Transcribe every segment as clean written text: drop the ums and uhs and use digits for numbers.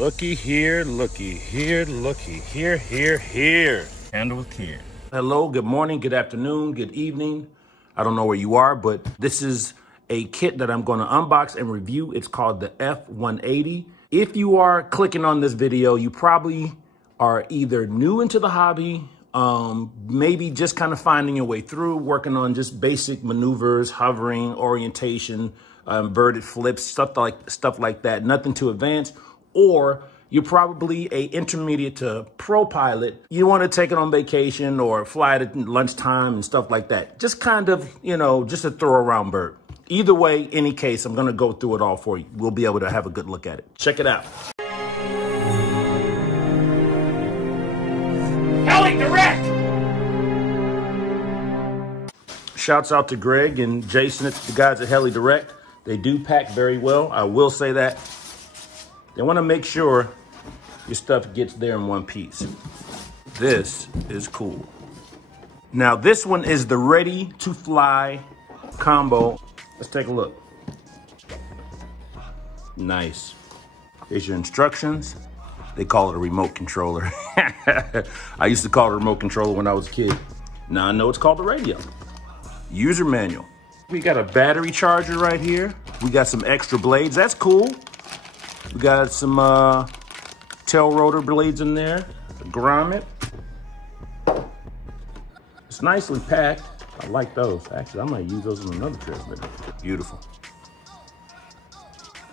Looky here, looky here, looky here, here. Handle with care. Hello, good morning, good afternoon, good evening. I don't know where you are, but this is a kit that I'm going to unbox and review. It's called the F180. If you are clicking on this video, you probably are either new into the hobby, maybe just kind of finding your way through, working on just basic maneuvers, hovering, orientation, inverted flips, stuff like that, nothing too advanced. Or you're probably a intermediate to pro pilot. You want to take it on vacation or fly it at lunchtime and stuff like that. Just kind of, just a throw around bird. Either way, any case, I'm going to go through it all for you. We'll be able to have a good look at it. Check it out. HeliDirect! Shouts out to Greg and Jason, it's the guys at HeliDirect. They do pack very well. I will say that. They want to make sure your stuff gets there in one piece. This is cool. Now, this one is the ready to fly combo. Let's take a look. Nice. Here's your instructions. They call it a remote controller. I used to call it a remote controller when I was a kid. Now I know it's called the radio. User manual. We got a battery charger right here. We got some extra blades. That's cool. We got some tail rotor blades in there, a grommet. It's nicely packed. I like those. Actually, I might use those in another transmitter. Beautiful.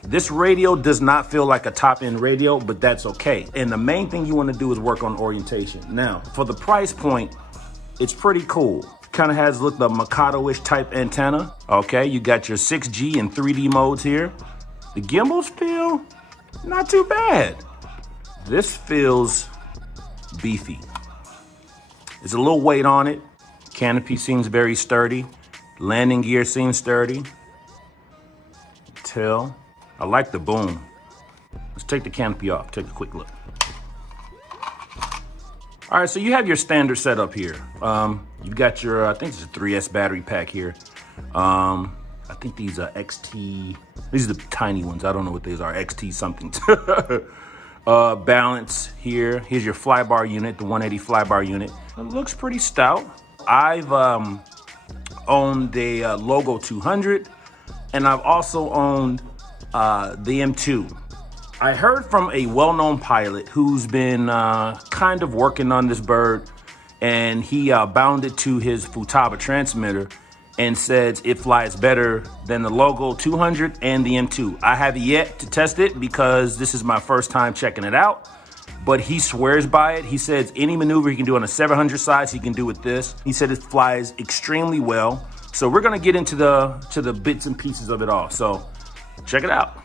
This radio does not feel like a top-end radio, but that's okay. And the main thing you want to do is work on orientation. Now, for the price point, it's pretty cool. Kind of has look the Mikado-ish type antenna. Okay, you got your 6G and 3D modes here. The gimbals feel not too bad. This feels beefy. There's a little weight on it. Canopy seems very sturdy. Landing gear seems sturdy. Tail. I like the boom. Let's take the canopy off. Take a quick look. All right, so you have your standard setup here. You've got your, I think it's a 3S battery pack here. I think these are XT, these are the tiny ones. I don't know what these are, XT something. Balance here. Here's your flybar unit, the 180 flybar unit. It looks pretty stout. I've owned the Logo 200, and I've also owned the M2. I heard from a well-known pilot who's been kind of working on this bird, and he bound it to his Futaba transmitter and says it flies better than the Logo 200 and the M2. I have yet to test it because this is my first time checking it out, but he swears by it. He says any maneuver he can do on a 700 size, he can do with this. He said it flies extremely well. So we're gonna get into the bits and pieces of it all. So check it out.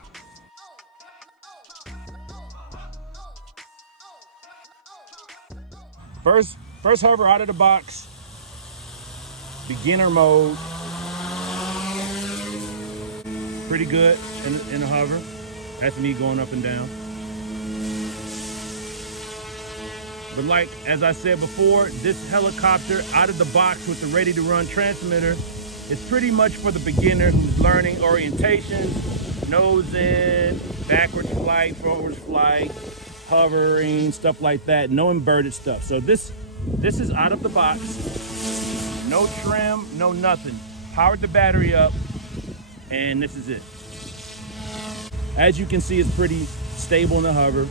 First hover out of the box, beginner mode. Pretty good in the hover. That's me going up and down. But like, as I said before, this helicopter out of the box with the ready to run transmitter is pretty much for the beginner who's learning orientations, nose in, backwards flight, forwards flight, hovering, stuff like that. No inverted stuff. So this is out of the box. No trim, no nothing. Powered the battery up, and this is it. As you can see, it's pretty stable in the hover.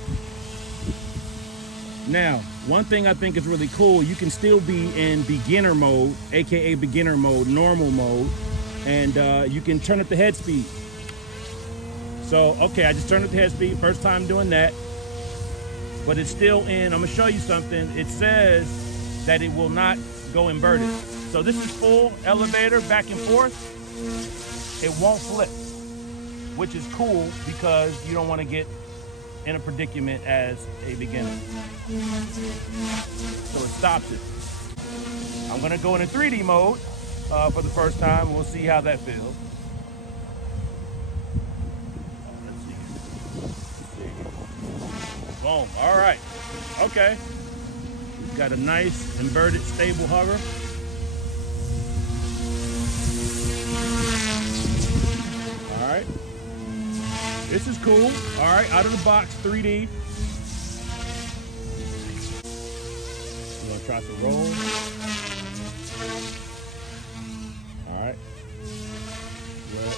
Now, one thing I think is really cool, you can still be in beginner mode, AKA beginner mode, normal mode, and you can turn up the head speed. So, okay, I just turned up the head speed, first time doing that, but it's still in, I'm gonna show you something. It says that it will not go inverted. So this is full elevator back and forth. It won't flip, which is cool because you don't want to get in a predicament as a beginner. So it stops it. I'm going to go into 3D mode for the first time. We'll see how that feels. Let's see. Boom. All right. Okay. We've got a nice inverted stable hover. All right. This is cool. All right, out of the box, 3D. I'm gonna try some rolls. All right. Well,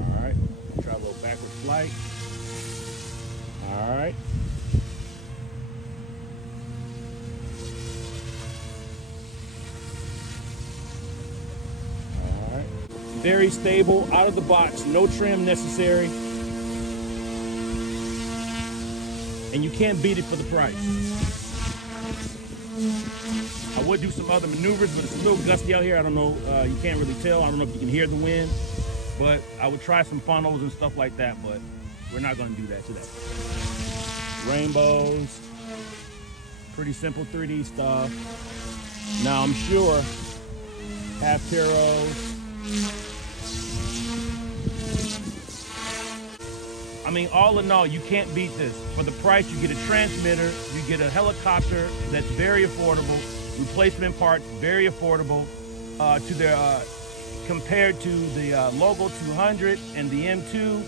all right. Try a little backward flight. All right. Very stable, out of the box, no trim necessary. And you can't beat it for the price. I would do some other maneuvers, but it's a little gusty out here. I don't know, you can't really tell. I don't know if you can hear the wind, but I would try some funnels and stuff like that, but we're not gonna do that today. Rainbows, pretty simple 3D stuff. Now I'm sure half Pyros. I mean, all in all, you can't beat this. For the price, you get a transmitter, you get a helicopter that's very affordable, replacement parts, very affordable, compared to the Logo 200 and the M2.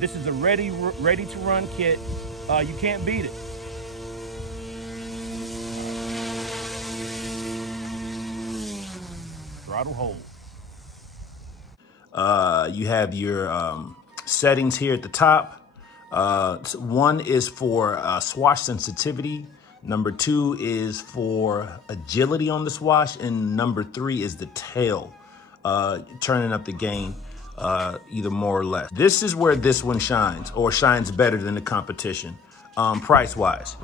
This is a ready to run kit. You can't beat it. Throttle hold. You have your settings here at the top. One is for swash sensitivity. Number 2 is for agility on the swash. And number 3 is the tail, turning up the gain either more or less. This is where this one shines, or shines better than the competition. Price-wise,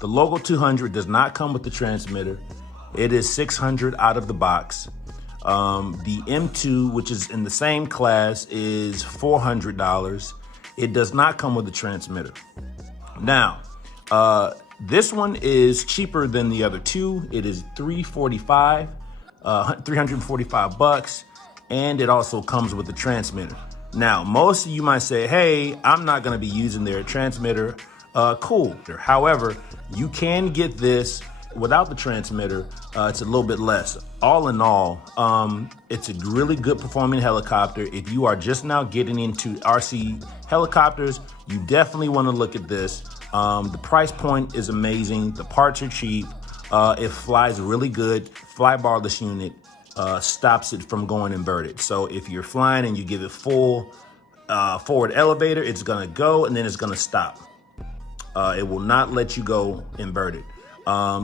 the Logo 200 does not come with the transmitter. It is $600 out of the box. The M2, which is in the same class, is $400. It does not come with a transmitter. Now, this one is cheaper than the other two. It is $345 bucks, and it also comes with a transmitter. Now, most of you might say, hey, I'm not gonna be using their transmitter. Cool. However, you can get this without the transmitter. It's a little bit less. All in all, it's a really good performing helicopter. If you are just now getting into RC helicopters, you definitely want to look at this. The price point is amazing. The parts are cheap. It flies really good. Flybarless unit stops it from going inverted. So if you're flying and you give it full forward elevator, it's gonna go and then it's gonna stop. It will not let you go inverted.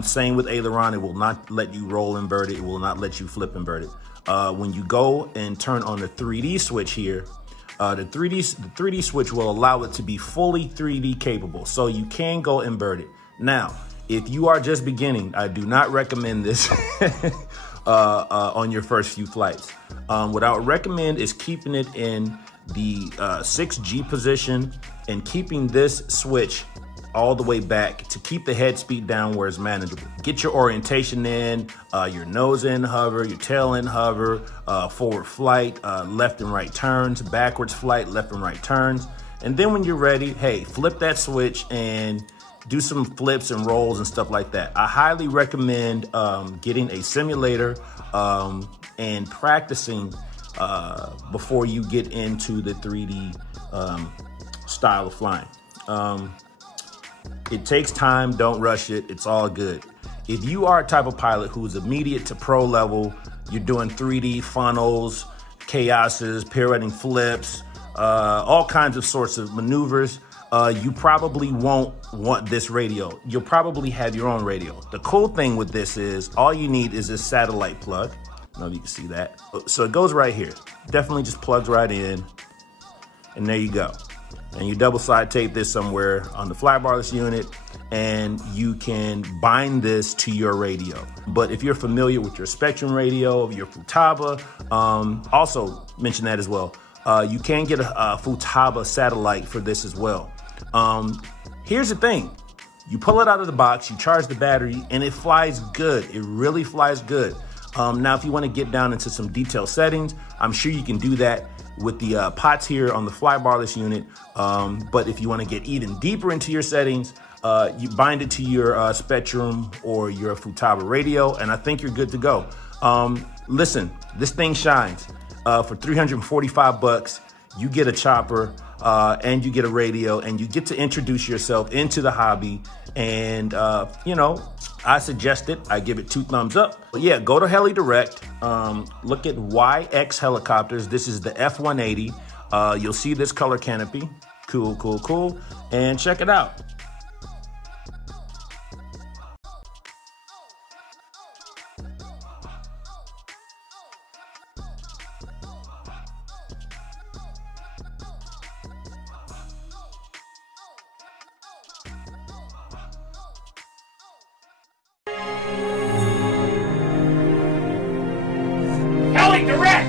Same with aileron, it will not let you roll inverted. It will not let you flip inverted. When you go and turn on the 3D switch here, the 3D switch will allow it to be fully 3D capable. So you can go inverted. Now, if you are just beginning, I do not recommend this on your first few flights. What I would recommend is keeping it in the 6G position and keeping this switch all the way back to keep the head speed down where it's manageable. Get your orientation in, your nose in hover, your tail in hover, forward flight, left and right turns, backwards flight, left and right turns. And then when you're ready, hey, flip that switch and do some flips and rolls and stuff like that. I highly recommend getting a simulator and practicing before you get into the 3D style of flying. It takes time, don't rush it, it's all good. If you are a type of pilot who's immediate to pro level, you're doing 3D funnels, chaoses, pirouetting flips, all kinds of sorts of maneuvers, you probably won't want this radio. You'll probably have your own radio. The cool thing with this is all you need is this satellite plug. I don't know if you can see that. So it goes right here. Definitely just plugs right in, and there you go. And you double side tape this somewhere on the flybarless unit, and you can bind this to your radio. But if you're familiar with your Spectrum radio, your Futaba, also mention that as well. You can get a Futaba satellite for this as well. Here's the thing. You pull it out of the box, you charge the battery, and it flies good. It really flies good. Now, if you want to get down into some detailed settings, I'm sure you can do that with the pots here on the flybarless unit. But if you want to get even deeper into your settings, You bind it to your Spectrum or your Futaba radio, and I think you're good to go. Listen, this thing shines. For 345 bucks, you get a chopper and you get a radio, and you get to introduce yourself into the hobby. And, you know, I suggest it. I give it 2 thumbs up. But yeah, go to HeliDirect. Look at YX Helicopters. This is the F180. You'll see this color canopy. Cool, cool, cool. And check it out. HeliDirect!